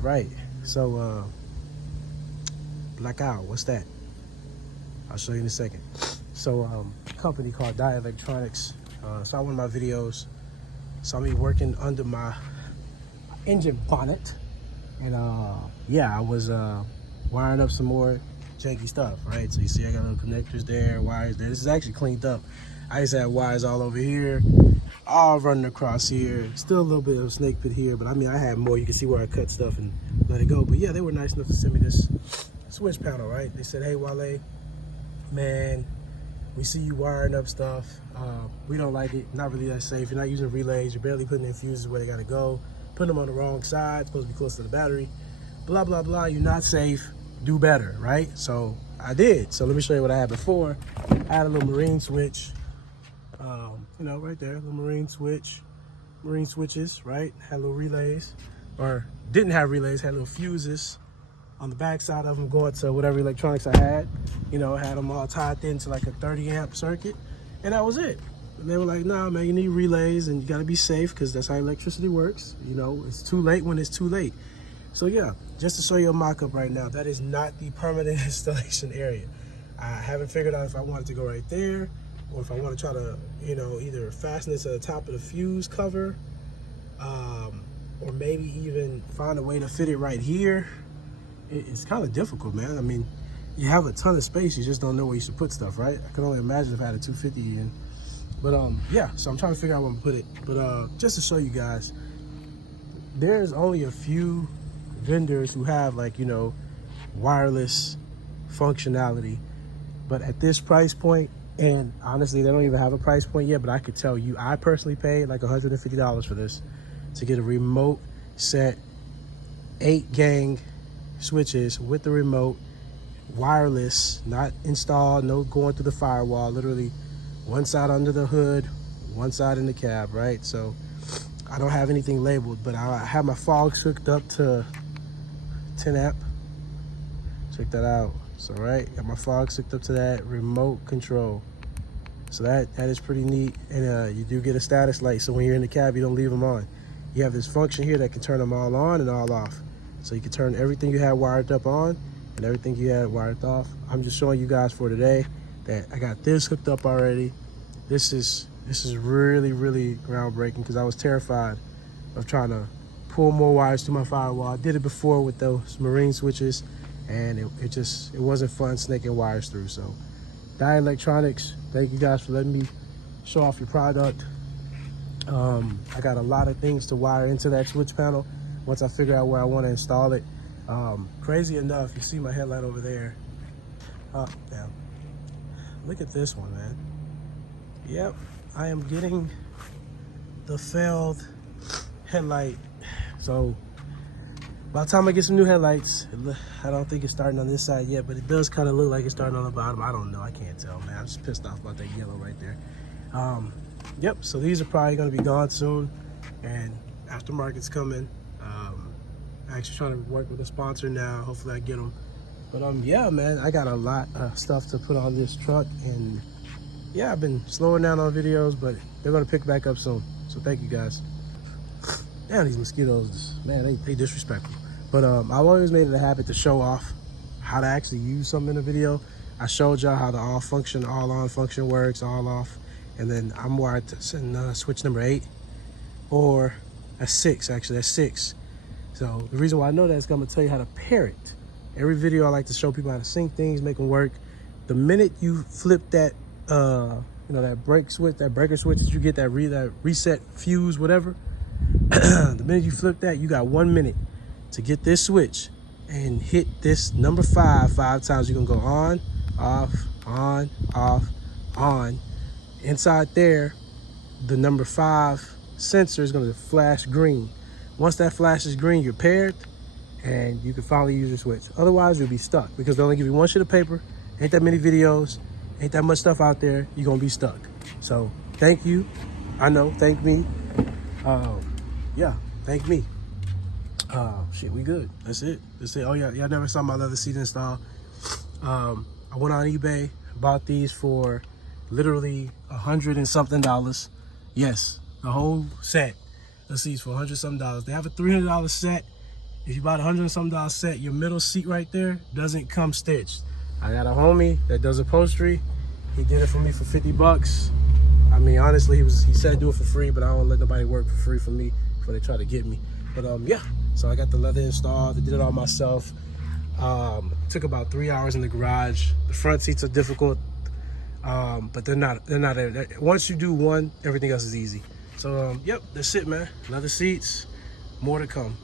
All right, so blackout, what's that? I'll show you in a second. So a company called Daier Electronics saw one of my videos, saw me working under my engine bonnet, and yeah, I was wiring up some more janky stuff, right? So you see I got little connectors there, wires there. This is actually cleaned up. I just had wires all over here, all running across here. Still a little bit of a snake pit here, but I mean, I had more. You can see where I cut stuff and let it go. But yeah, they were nice enough to send me this switch panel, right? They said, hey, Wale, man, we see you wiring up stuff. We don't like it. Not really that safe. You're not using relays. You're barely putting in fuses where they got to go. Putting them on the wrong side. Supposed to be close to the battery. Blah, blah, blah. You're not safe. Do better, right? So I did. So let me show you what I had before. I had a little marine switch. You know, right there, little marine switches, right? Had little relays, or didn't have relays, had little fuses on the back side of them going to whatever electronics I had. You know, had them all tied into like a 30 amp circuit, and that was it. And they were like, nah, man, you need relays and you gotta be safe because that's how electricity works. You know, it's too late when it's too late. So yeah, just to show you a mock-up right now, that is not the permanent installation area. I haven't figured out if I want it to go right there, or if I want to try to, you know, either fasten it to the top of the fuse cover, or maybe even find a way to fit it right here. It's kind of difficult, man. I mean, you have a ton of space, you just don't know where you should put stuff, right? I can only imagine if I had a 250 in. But yeah, so I'm trying to figure out where I'm gonna put it. But just to show you guys, there's only a few vendors who have, like, you know, wireless functionality. But at this price point, and honestly, they don't even have a price point yet, but I could tell you, I personally paid like $150 for this to get a remote set, 8 gang switches with the remote, wireless, not installed, no going through the firewall, literally one side under the hood, one side in the cab, right? So I don't have anything labeled, but I have my fogs hooked up to 10 amp. Check that out. So right, got my fogs hooked up to that remote control. So that is pretty neat. And you do get a status light, so when you're in the cab, you don't leave them on. You have this function here that can turn them all on and all off. So you can turn everything you had wired up on and everything you had wired off. I'm just showing you guys for today that I got this hooked up already. This is really, really groundbreaking, because I was terrified of trying to pull more wires through my firewall. I did it before with those marine switches, and it wasn't fun snaking wires through. So Daier Electronics, thank you guys for letting me show off your product. I got a lot of things to wire into that switch panel once I figure out where I want to install it. Crazy enough, you see my headlight over there. Damn. Look at this one, man. Yep, I am getting the failed headlight. So by the time I get some new headlights, I don't think it's starting on this side yet, but it does kind of look like it's starting on the bottom. I don't know, I can't tell, man. I'm just pissed off about that yellow right there. Yep, so these are probably gonna be gone soon, and aftermarket's coming. I'm actually trying to work with a sponsor now. Hopefully I get them. But yeah, man, I got a lot of stuff to put on this truck, and yeah, I've been slowing down on videos, but they're gonna pick back up soon. So thank you guys. Damn, these mosquitoes, man, they disrespectful. But I've always made it a habit to show off how to actually use something in a video. I showed y'all how the all on function works, all off. And then I'm wired to switch number 8, or a 6, actually, that's 6. So the reason why I know that is because I'm gonna tell you how to pair it. Every video I like to show people how to sync things, make them work. The minute you flip that, you know, that brake switch, that breaker switch that you get, that reset fuse, whatever, the minute you flip that, you got 1 minute to get this switch and hit this number 5 times. You're gonna go on, off, on, off, on. Inside there, the number 5 sensor is gonna flash green. Once that flashes green, you're paired, and you can finally use your switch. Otherwise, you'll be stuck, because they only give you one sheet of paper, ain't that many videos, ain't that much stuff out there, you're gonna be stuck. So thank you. I know, thank me. Yeah, thank me. Shit, we good. That's it. Oh yeah, y'all never saw my leather seat install. I went on eBay, bought these for literally $100 and something. Yes, the whole set of seats for $100 something. They have a $300 set, If you buy the $100 and something set, your middle seat right there doesn't come stitched. I got a homie that does upholstery. He did it for me for 50 bucks. I mean, honestly, he said do it for free, but I don't let nobody work for free for me before they try to get me. But yeah, so I got the leather installed. I did it all myself. Took about 3 hours in the garage. The front seats are difficult, but they're not. Once you do one, everything else is easy. So yep, that's it, man. Leather seats, more to come.